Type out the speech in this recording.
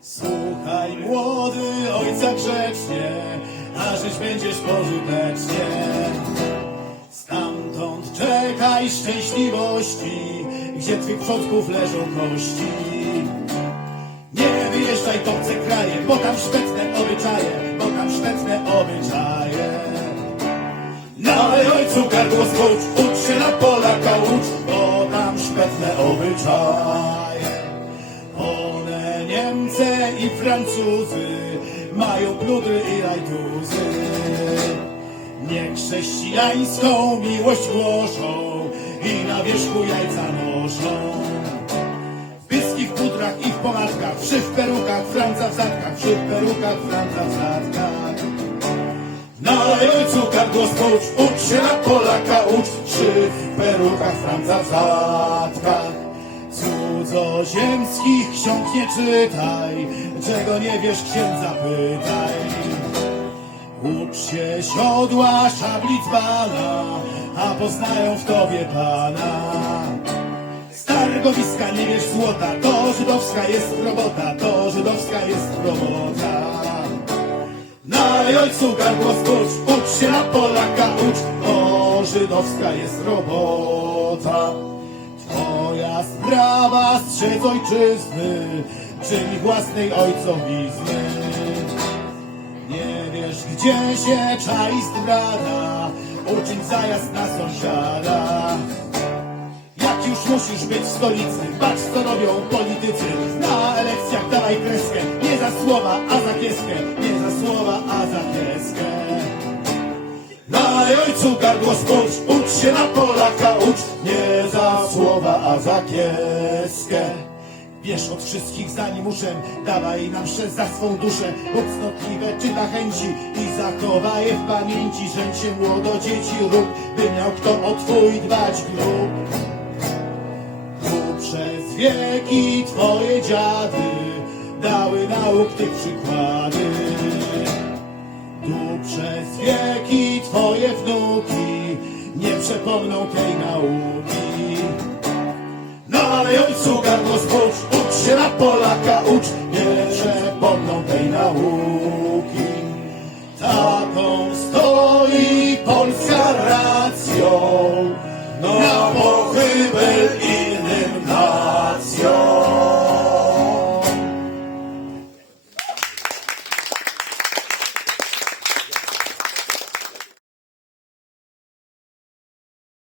Słuchaj młody ojca grzecznie, a żyć będziesz pożytecznie. Stamtąd czekaj szczęśliwości, gdzie twych przodków leżą kości. Nie wyjeżdżaj do obce kraje, bo tam szpetne obyczaje, bo tam szpetne obyczaje. Dawaj ojcu gardło skocz, ucz się na Polaka ucz, bo tam szpetne obyczaje. One Niemcy i Francuzy mają pludry i rajtuzy. Nie chrześcijańską miłość głoszą i na wierzchu jajca noszą. W pudrach i w pomadkach, przy w perukach, Franca w zadkach, przy w perukach, Franca w zadkach. Nalej ojcu gardło spłucz, ucz się na Polaka ucz, przy w perukach, Franca w zadkach. Cudzoziemskich ksiąg nie czytaj, czego nie wiesz księdza pytaj. Ucz się siodła, szabli dzbana, a poznają w tobie Pana. Targowiska nie wiesz złota, to żydowska jest robota, to żydowska jest robota. Nalej ojcu gardło skurcz, ucz się na ucz, to żydowska jest robota. Twoja sprawa strzec ojczyzny, czyli własnej ojcowizny. Nie wiesz, gdzie się czai zdrada, uczyń zajazd na sąsiada. Jak już musisz być w stolicy, patrz co robią politycy. Na elekcjach dawaj kreskę, nie za słowa, a za kieskę, nie za słowa, a za. Ojcu gardło spłucz, ucz się na Polaka ucz, nie za słowa, a za kieskę. Wiesz od wszystkich zanim muszę, dawaj nam mszę za swą duszę, Bóg cnotliwe czyta chęci i zachowa je w pamięci, żeń się młodo dzieci rób, by miał kto o twój dbać grób. Tu przez wieki twoje dziady dały nauk tych przykłady. Tu przez wieki przepomną tej nauki. No ale obsługa go zbocz, ucz się na Polaka, ucz, nie przepomną tej nauki. Taką stoi Polska racją, no na pochybel i